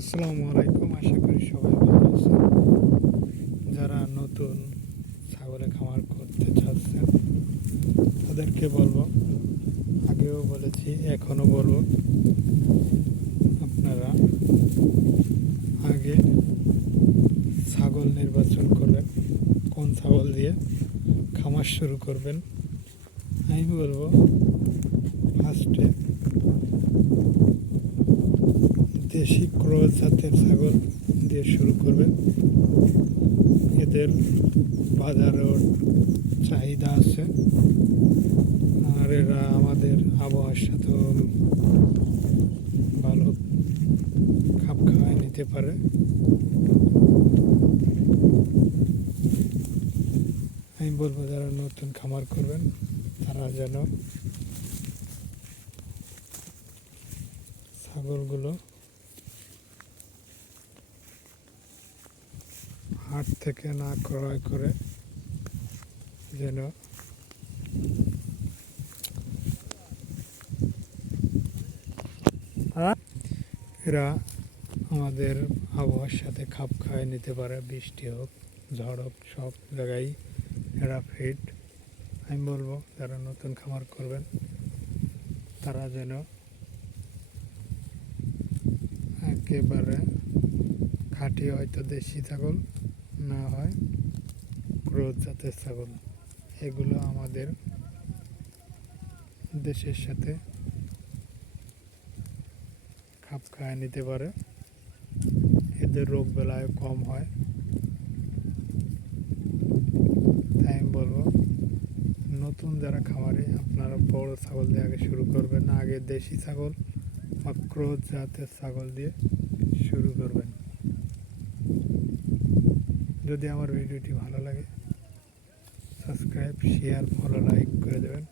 আসসালামু আলাইকুম। আশা করি সবাই ভালো আছেন। যারা নতুন ছাগলের খামার করতে চাচ্ছেন তাদেরকে বলবো, আগেও বলেছি এখনও বলবো, আপনারা আগে ছাগল নির্বাচন করবেন, কোন ছাগল দিয়ে খামার শুরু করবেন। আমি বলবো ফার্স্টে দেশি ক্রস জাতের ছাগল দিয়ে শুরু করবেন। এদের বাজারেও চাহিদা আছে, আর এরা আমাদের আবহাওয়ার সাথেও ভালো খাপ খাওয়ায় নিতে পারে। আমি বলবো যারা নতুন খামার করবেন তারা যেন ছাগলগুলো হাট থেকে না ক্রয় করে যেন এরা আমাদের আবহাওয়ার সাথে খাপ খাওয়ায় নিতে পারে। বৃষ্টি হোক, ঝড় হোক, সব জায়গায় এরা ফিট। আমি বলবো যারা নতুন খামার করবেন তারা যেন একেবারে খাঁটি, হয়তো দেশি ছাগল না হয় ক্রস জাতের ছাগল। এগুলো আমাদের দেশের সাথে খাপ খাওয়ায় নিতে পারে, এদের রোগ বেলায় কম হয়। তাই আমি বলবো নতুন যারা খামারে, আপনারা বড় ছাগল দিয়ে আগে শুরু করবেন না, আগে দেশি ছাগল বা ক্রস জাতের ছাগল দিয়ে শুরু করবেন। যদি আমার ভিডিওটি ভালো লাগে সাবস্ক্রাইব, শেয়ার, ফলো, লাইক করে দেবেন।